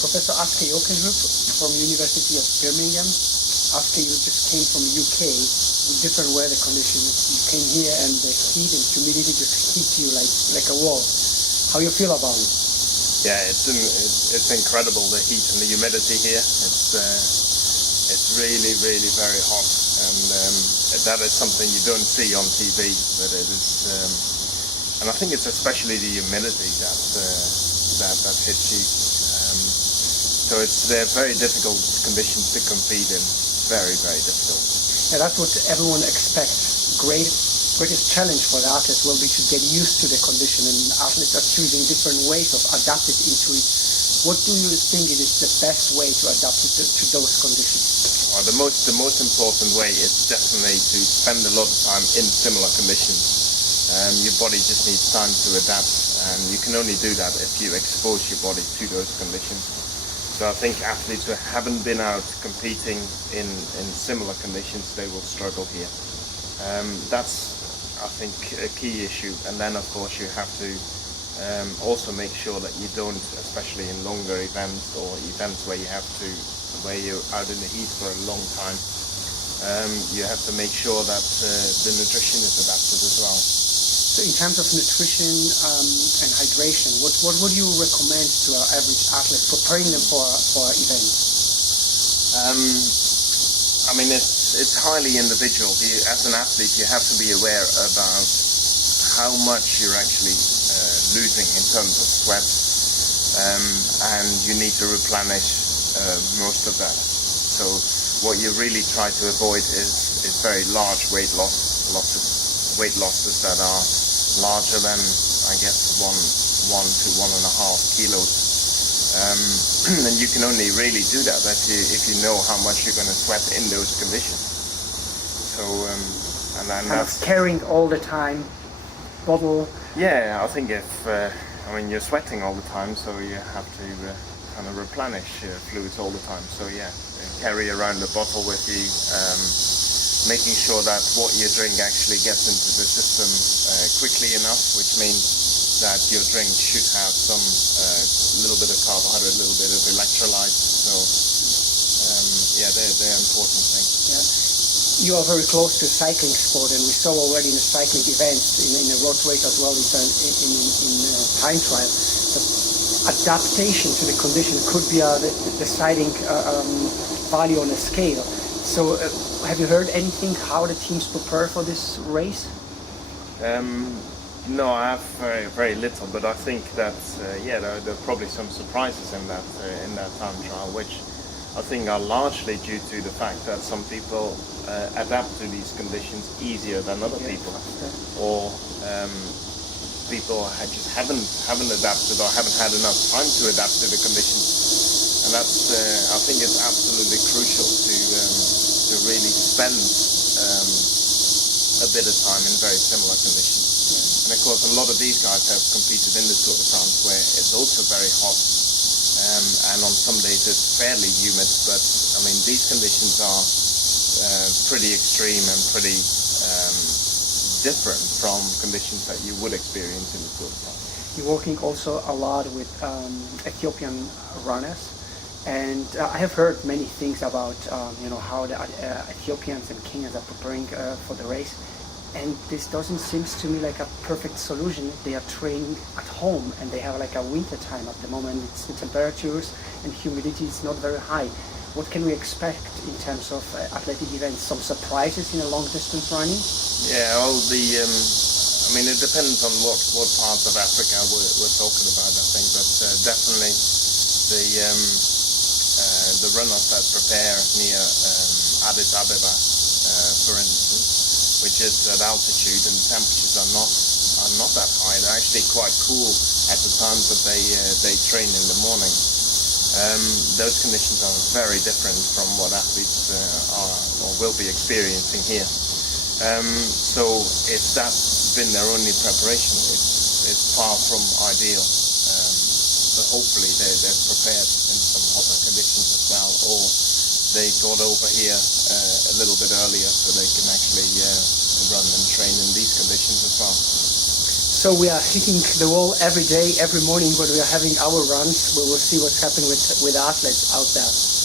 Professor Aske Jeukendup from University of Birmingham. Aske, you just came from UK with different weather conditions. You came here and the heat and humidity just hit you like a wall. How you feel about it? Yeah, it's incredible, the heat and the humidity here. It's really very hot, and that is something you don't see on TV. But it is, and I think it's especially the humidity that hits you. So they're very difficult conditions to compete in. Very difficult. Yeah, that's what everyone expects. Greatest challenge for the athletes will be to get used to the condition, and athletes are choosing different ways of adapting into it. What do you think is the best way to adapt to those conditions? Well, the most important way is definitely to spend a lot of time in similar conditions. Your body just needs time to adapt, and you can only do that if you expose your body to those conditions. So I think athletes who haven't been out competing in similar conditions, they will struggle here. That's, I think, a key issue. And then, of course, you have to also make sure that you don't, especially in longer events or events where you're out in the heat for a long time, you have to make sure that the nutrition is adapted as well. So in terms of nutrition and hydration, what would you recommend to our average athlete preparing them for events? I mean, it's highly individual. As an athlete, you have to be aware about how much you're actually losing in terms of sweat, and you need to replenish most of that. So what you really try to avoid is very large weight losses that are larger than, I guess, 1 to 1.5 kilos. And you can only really do that if you know how much you're going to sweat in those conditions. So, and then that's carrying all the time, bottle. Yeah, I think you're sweating all the time, so you have to kind of replenish fluids all the time. So yeah, carry around a bottle with you, making sure that what you drink actually gets into the system quickly enough, which means that your drink should have some little bit of carbohydrate, a little bit of electrolytes. So they're important things. Yeah. You are very close to cycling sport, and we saw already in the cycling events, in the road race as well, in time trial, that adaptation to the condition could be the deciding value on a scale. So have you heard anything how the teams prepare for this race? No, I have very little, but I think that there are probably some surprises in that time trial, which I think are largely due to the fact that some people adapt to these conditions easier than other people, or people just haven't adapted or haven't had enough time to adapt to the conditions, and that's I think it's absolutely crucial to really spend a bit of time in very similar conditions. And of course, a lot of these guys have competed in the Tour de France, where it's also very hot, and on some days it's fairly humid. But I mean, these conditions are pretty extreme and pretty different from conditions that you would experience in the Tour de France. You're working also a lot with Ethiopian runners, and I have heard many things about how the Ethiopians and Kenyans are preparing for the race. And this doesn't seem to me like a perfect solution. They are training at home, and they have like a winter time at the moment. The temperatures and humidity is not very high. What can we expect in terms of athletic events? Some surprises in a long distance running? Yeah, well, it depends on what parts of Africa we're talking about, I think, but definitely the runners that prepare near Addis Ababa, for instance, which is at altitude, and the temperatures are not that high. They're actually quite cool at the times that they train in the morning. Those conditions are very different from what athletes are or will be experiencing here. So if that's been their only preparation, it's far from ideal. But hopefully they're prepared in some hotter conditions as well, or they got over here a little bit earlier so they can actually run and train in these conditions as well. So we are hitting the wall every day, every morning when we are having our runs. We will see what's happening with athletes out there.